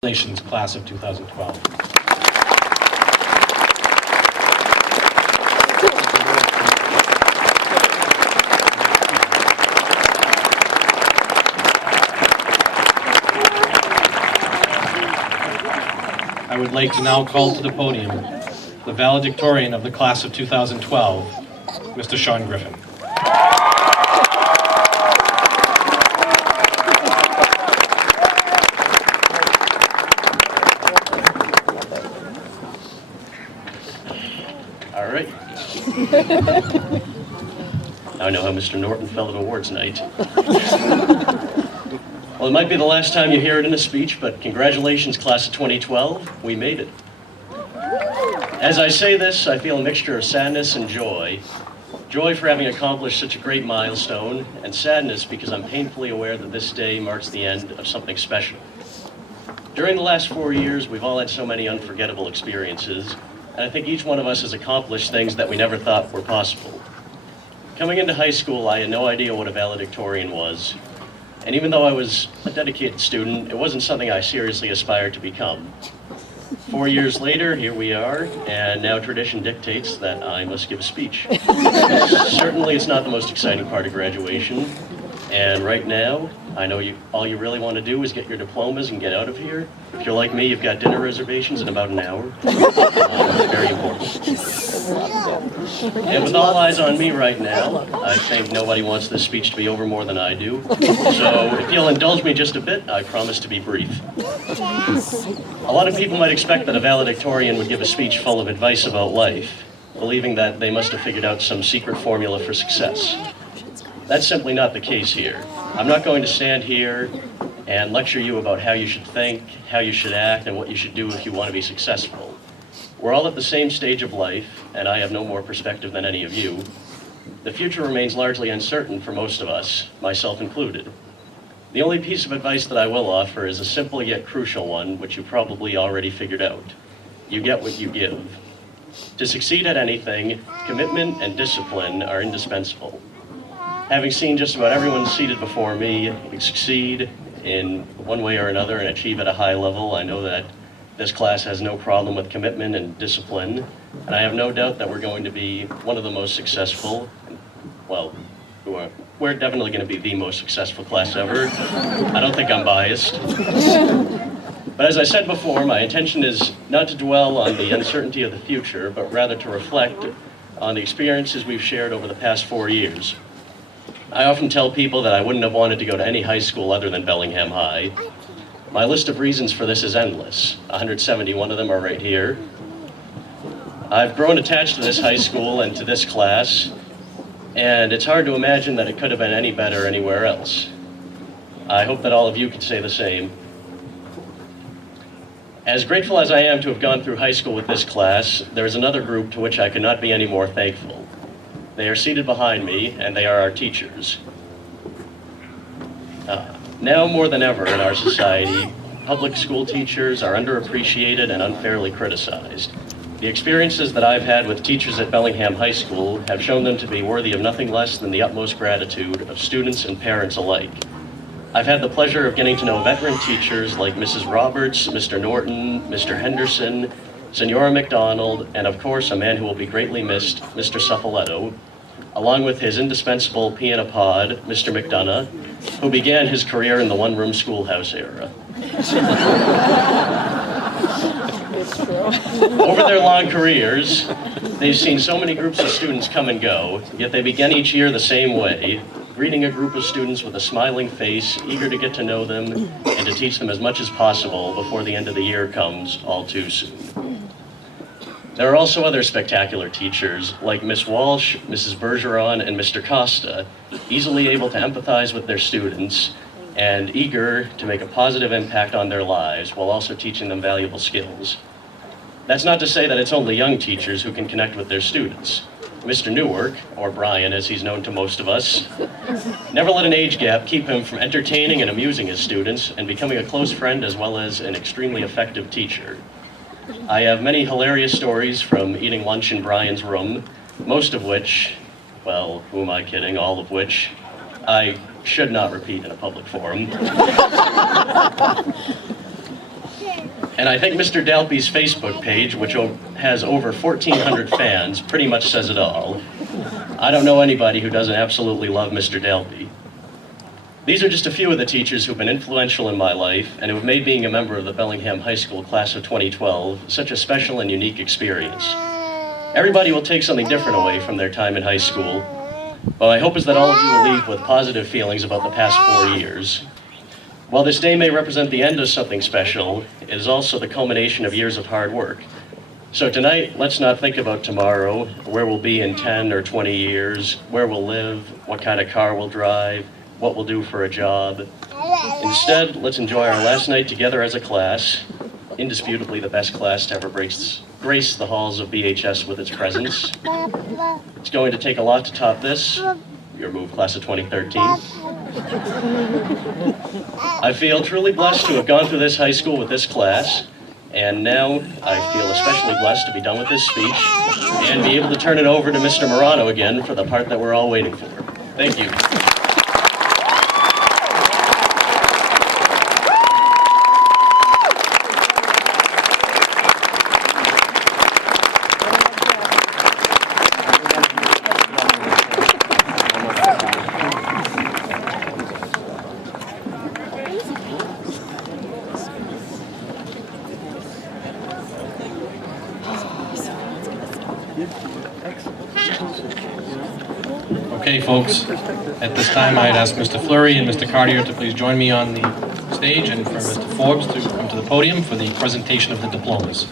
Congratulations, class of 2012. I would like to now call to the podium the valedictorian of the class of 2012, Mr. Sean Griffin. All right. Now I know how Mr. Norton felt at awards night. Well, it might be the last time you hear it in a speech, but congratulations, class of 2012. We made it. As I say this, I feel a mixture of sadness and joy. Joy for having accomplished such a great milestone, and sadness because I'm painfully aware that this day marks the end of something special. During the last 4 years, we've all had so many unforgettable experiences, and I think each one of us has accomplished things that we never thought were possible. Coming into high school, I had no idea what a valedictorian was. And even though I was a dedicated student, it wasn't something I seriously aspired to become. 4 years later, here we are, and now tradition dictates that I must give a speech. Certainly it's not the most exciting part of graduation, and right now, I know all you really want to do is get your diplomas and get out of here. If you're like me, you've got dinner reservations in about an hour. Very important. And with all eyes on me right now, I think nobody wants this speech to be over more than I do. So if you'll indulge me just a bit, I promise to be brief. A lot of people might expect that a valedictorian would give a speech full of advice about life, believing that they must have figured out some secret formula for success. That's simply not the case here. I'm not going to stand here and lecture you about how you should think, how you should act, and what you should do if you want to be successful. We're all at the same stage of life, and I have no more perspective than any of you. The future remains largely uncertain for most of us, myself included. The only piece of advice that I will offer is a simple yet crucial one, which you probably already figured out. You get what you give. To succeed at anything, commitment and discipline are indispensable. Having seen just about everyone seated before me succeed in one way or another and achieve at a high level, I know that this class has no problem with commitment and discipline, and I have no doubt that we're going to be one of the most successful, well, we're definitely going to be the most successful class ever. I don't think I'm biased. But as I said before, my intention is not to dwell on the uncertainty of the future, but rather to reflect on the experiences we've shared over the past 4 years. I often tell people that I wouldn't have wanted to go to any high school other than Bellingham High. My list of reasons for this is endless. 171 of them are right here. I've grown attached to this high school and to this class, and it's hard to imagine that it could have been any better anywhere else. I hope that all of you could say the same. As grateful as I am to have gone through high school with this class, there is another group to which I could not be any more thankful. They are seated behind me, and they are our teachers. Now more than ever in our society, public school teachers are underappreciated and unfairly criticized. The experiences that I've had with teachers at Bellingham High School have shown them to be worthy of nothing less than the utmost gratitude of students and parents alike. I've had the pleasure of getting to know veteran teachers like Mrs. Roberts, Mr. Norton, Mr. Henderson, Senora McDonald, and of course a man who will be greatly missed, Mr. Suffoletto, along with his indispensable piano pod, Mr. McDonough, who began his career in the one-room schoolhouse era. Over their long careers, they've seen so many groups of students come and go, yet they begin each year the same way, greeting a group of students with a smiling face, eager to get to know them and to teach them as much as possible before the end of the year comes all too soon. There are also other spectacular teachers, like Miss Walsh, Mrs. Bergeron, and Mr. Costa, easily able to empathize with their students and eager to make a positive impact on their lives while also teaching them valuable skills. That's not to say that it's only young teachers who can connect with their students. Mr. Newark, or Brian as he's known to most of us, never let an age gap keep him from entertaining and amusing his students and becoming a close friend as well as an extremely effective teacher. I have many hilarious stories from eating lunch in Brian's room, most of which, well, who am I kidding, all of which, I should not repeat in a public forum. And I think Mr. Dalby's Facebook page, which has over 1,400 fans, pretty much says it all. I don't know anybody who doesn't absolutely love Mr. Dalby. These are just a few of the teachers who've been influential in my life and who've made being a member of the Bellingham High School class of 2012 such a special and unique experience. Everybody will take something different away from their time in high school, but my hope is that all of you will leave with positive feelings about the past 4 years. While this day may represent the end of something special, it is also the culmination of years of hard work. So tonight, let's not think about tomorrow, where we'll be in 10 or 20 years, where we'll live, what kind of car we'll drive, what we'll do for a job. Instead, let's enjoy our last night together as a class, indisputably the best class to ever grace the halls of BHS with its presence. It's going to take a lot to top this, your move, class of 2013. I feel truly blessed to have gone through this high school with this class, and now I feel especially blessed to be done with this speech and be able to turn it over to Mr. Morano again for the part that we're all waiting for. Thank you. Okay, folks, at this time I'd ask Mr. Fleury and Mr. Cartier to please join me on the stage and for Mr. Forbes to come to the podium for the presentation of the diplomas.